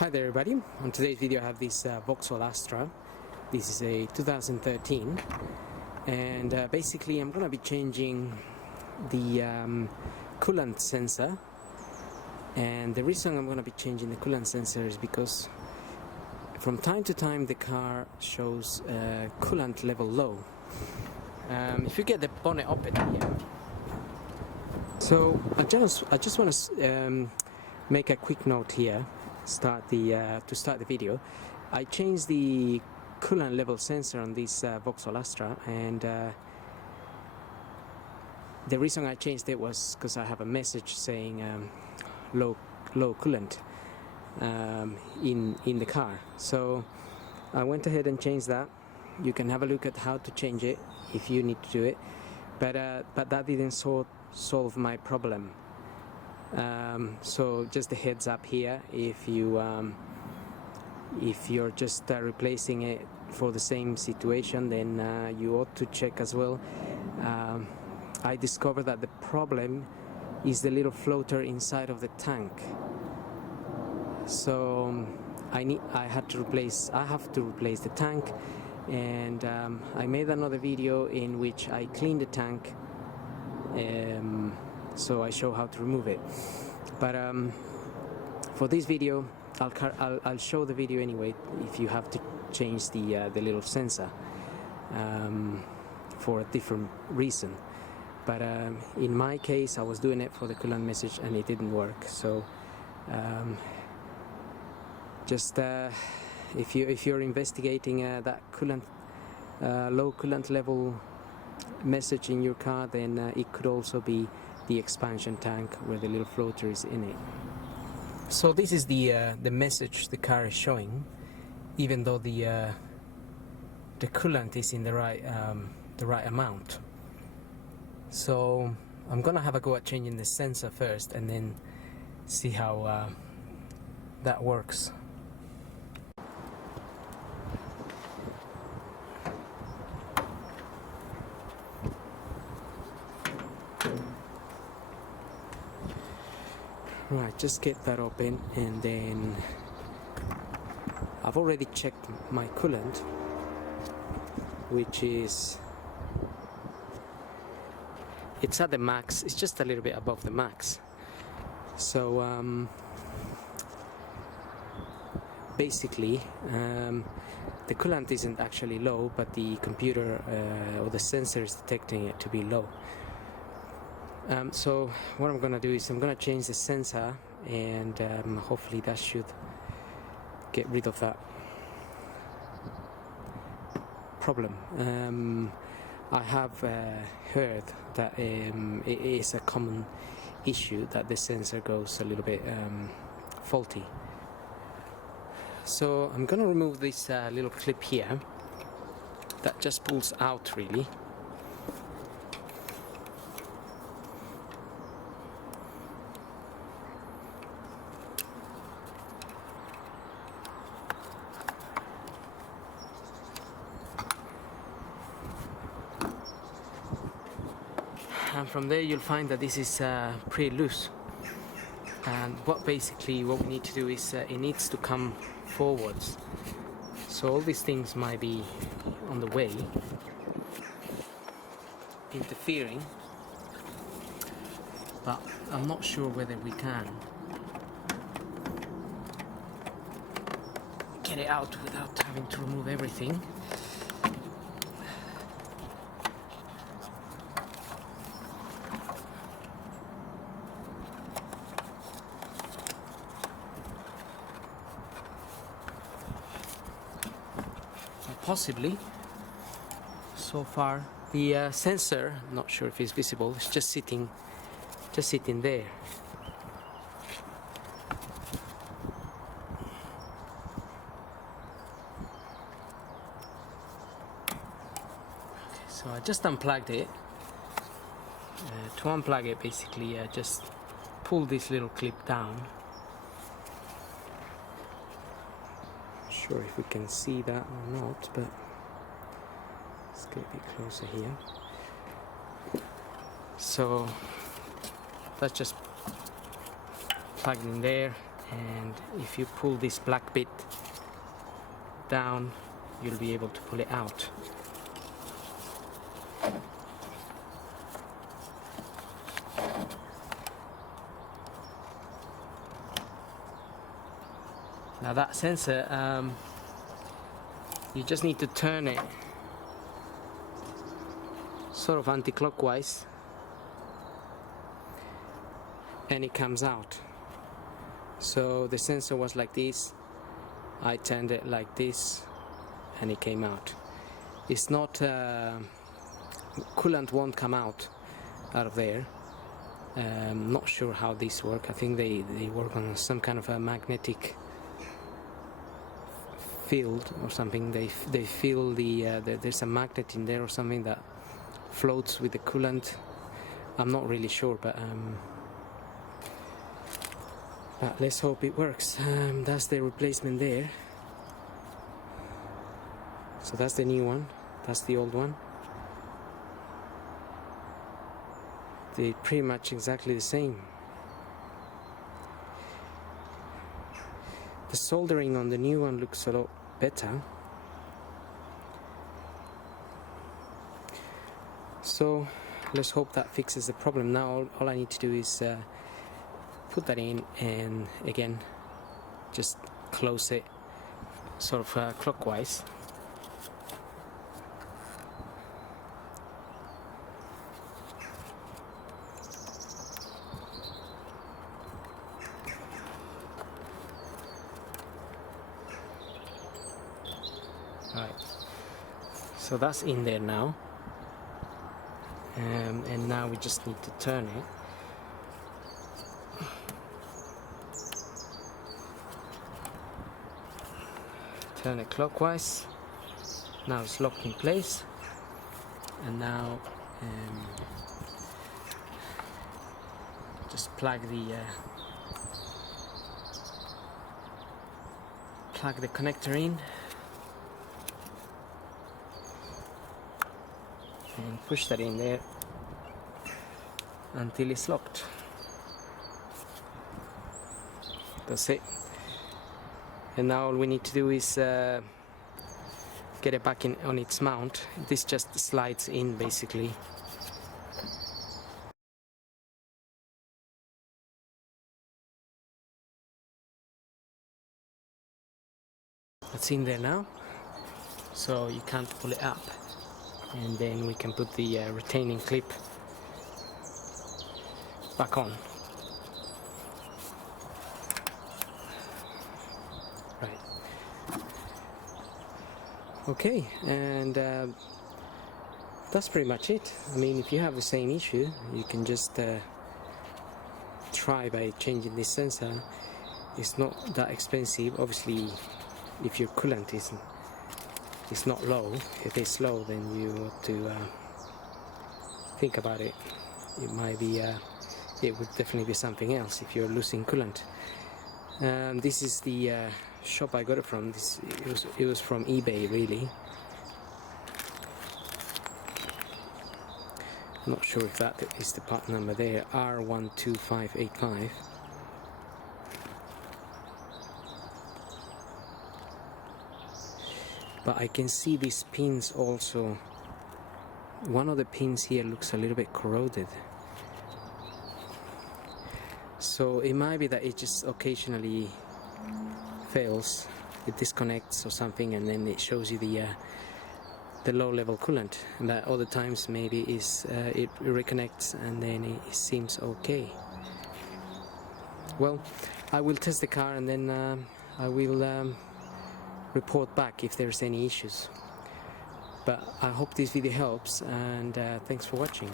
Hi there everybody, on today's video I have this Vauxhall Astra. This is a 2013 and basically I'm going to be changing the coolant sensor, and the reason I'm going to be changing the coolant sensor is because from time to time the car shows coolant level low. If you get the bonnet open here, so I just want to make a quick note here. To start the video. I changed the coolant level sensor on this Vauxhall Astra, and the reason I changed it was because I have a message saying low coolant in the car. So I went ahead and changed that. You can have a look at how to change it if you need to do it, but that didn't solve my problem. So just a heads up here, if you're just replacing it for the same situation, then you ought to check as well. I discovered that the problem is the little floater inside of the tank. So I have to replace the tank, and I made another video in which I cleaned the tank. So I show how to remove it, but for this video I'll show the video anyway if you have to change the little sensor for a different reason. But in my case I was doing it for the coolant message and it didn't work. So just if you're investigating that low coolant level message in your car, then it could also be the expansion tank where the little floater is in it. So this is the message the car is showing, even though the coolant is in the right amount. So I'm gonna have a go at changing the sensor first and then see how that works. Right, just get that open, and then I've already checked my coolant, which is, it's at the max. It's just a little bit above the max. So basically the coolant isn't actually low, but the computer or the sensor is detecting it to be low. So what I'm gonna do is I'm gonna change the sensor, and hopefully that should get rid of that problem. I have heard that it is a common issue that the sensor goes a little bit faulty. So I'm gonna remove this little clip here that just pulls out really. And from there you'll find that this is pretty loose, and what we need to do is it needs to come forwards. So all these things might be on the way interfering, but I'm not sure whether we can get it out without having to remove everything. Possibly. So far the sensor, I'm not sure if it's visible, it's just sitting there. Okay, so I just unplugged it. To unplug it, basically just pull this little clip down. Sure if we can see that or not, but let's get a bit closer here. So that's just plugged in there. and if you pull this black bit down, you'll be able to pull it out. Now that sensor, you just need to turn it sort of anti-clockwise and it comes out. So the sensor was like this, I turned it like this and it came out. It's not, coolant won't come out of there. Not sure how these work. I think they work on some kind of a magnetic field or something. They feel there's a magnet in there or something that floats with the coolant. I'm not really sure, but let's hope it works. That's the replacement there. So that's the new one, that's the old one. They're pretty much exactly the same. The soldering on the new one looks a lot better. So let's hope that fixes the problem. Now all I need to do is put that in and again just close it sort of clockwise. Right, so that's in there now, and now we just need to turn it. Turn it clockwise. Now it's locked in place, and now just plug the connector in and push that in there until it's locked. That's it. And now all we need to do is get it back in on its mount. This just slides in basically. It's in there now, so you can't pull it up. And then we can put the retaining clip back on. Right. Okay, and that's pretty much it. I mean, if you have the same issue, you can just try by changing this sensor. It's not that expensive. Obviously, if your coolant is not low, if it's low, then you have to think about it. It might be, it would definitely be something else if you're losing coolant. This is the shop I got it from. It was from eBay, really. I'm not sure if that is the part number there, R12585. But I can see these pins also. One of the pins here looks a little bit corroded. So it might be that it just occasionally fails. It disconnects or something, and then it shows you the low level coolant. And that other times maybe is it reconnects and then it seems okay. Well, I will test the car and then I will report back if there's any issues. But I hope this video helps, and thanks for watching.